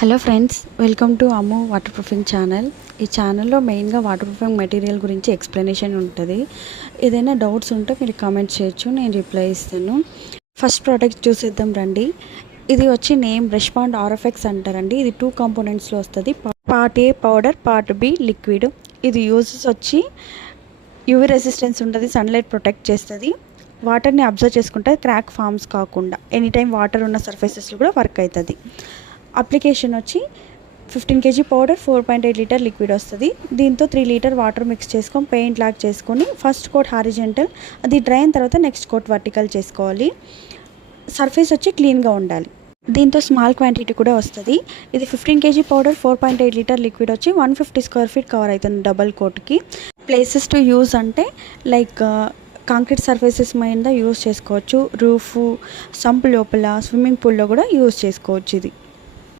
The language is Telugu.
Hello friends, welcome to Ammu water proofing channel. ఈ ఛానల్లో మెయిన్గా వాటర్ ప్రూఫింగ్ మెటీరియల్ గురించి ఎక్స్ప్లెనేషన్ ఉంటుంది. ఏదైనా డౌట్స్ ఉంటే మీరు కామెంట్ చేయొచ్చు, నేను రిప్లై ఇస్తాను. ఫస్ట్ ప్రోడక్ట్ చూసేద్దాం రండి. ఇది వచ్చి నేమ్ రెస్పాండ్ ఆర్ఎఫ్ఎక్స్ అంటారండి. ఇది 2 కాంపోనెంట్స్లో వస్తుంది. Part A powder, part B liquid. ఇది యూజెస్ వచ్చి యూవీ రెసిస్టెన్స్ ఉంటుంది, సన్లైట్ ప్రొటెక్ట్ చేస్తుంది, వాటర్ని అబ్జర్వ్ చేసుకుంటే క్రాక్ ఫామ్స్ కాకుండా ఎనీ టైం వాటర్ ఉన్న సర్ఫేసెస్లో కూడా వర్క్ అవుతుంది. అప్లికేషన్ వచ్చి 15 kg పౌడర్, 4.8 లీటర్ లిక్విడ్ వస్తుంది. దీంతో 3 లీటర్ వాటర్ మిక్స్ చేసుకొని పెయింట్ లాక్ చేసుకొని ఫస్ట్ కోట్ హారిజెంటల్, అది డ్రై అయిన తర్వాత నెక్స్ట్ కోట్ వర్టికల్ చేసుకోవాలి. సర్ఫేస్ వచ్చి క్లీన్గా ఉండాలి. దీంతో స్మాల్ క్వాంటిటీ కూడా వస్తుంది. ఇది 15 kg పౌడర్, 4.8 లీటర్ లిక్విడ్ వచ్చి 150 స్క్వేర్ ఫీట్ కవర్ అవుతుంది డబల్ కోట్కి. ప్లేసెస్ టు యూజ్ అంటే లైక్ కాంక్రీట్ సర్ఫేసెస్ మీద యూజ్ చేసుకోవచ్చు, రూఫ్, సంప్ లోపల, స్విమ్మింగ్ పూల్లో కూడా యూజ్ చేసుకోవచ్చు. ఇది